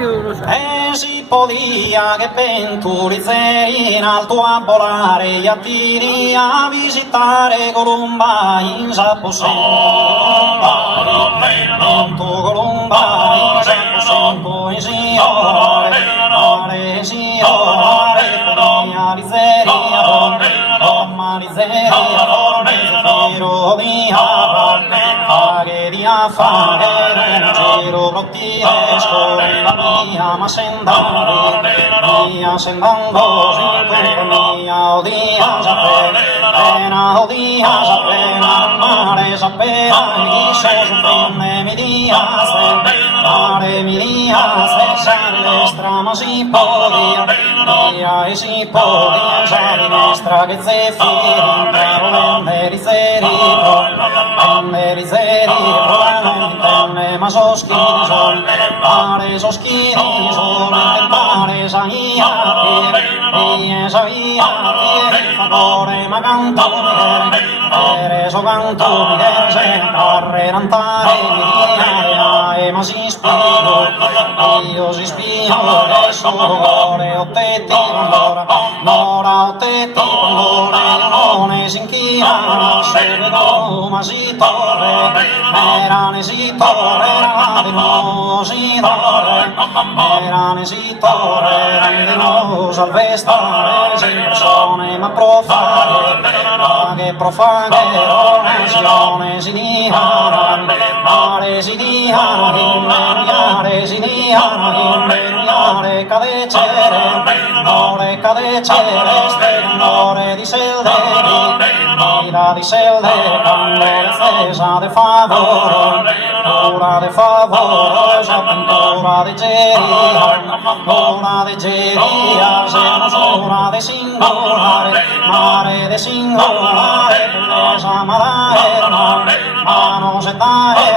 E si podia che venturizzeri in alto a volare gli attini a visitare Colomba in Sapposento Colomba in Sapposento in signore mare signore podia rizzeria rizzeria giro di che di affare un giro bruttiesco mia ma sendando mia sendando mia odia sapena mare sapena mi soffrone mi dia mare mi dia se strama si podia mia e si podia già nostra che zeffiri merizeri ma soschini sol mare soschini sol mare saia e saia favore ma canto so canto mi deve carre cantare e ma si spiro io si spiro adesso ore o te ti l'ora o te ti non si inchina se vedo ma si torre erane si torre di nuovo si torre erane si torre di nuovo salvestare si persone ma profane che profane orazione si dia mare si dia mare si dia mare cadecere ore cadecere stenore di selderi vida di selde candore stesa de favore ora de favore ora de geria se ora de singolare mare de singolare bellezza malaerna mano se dai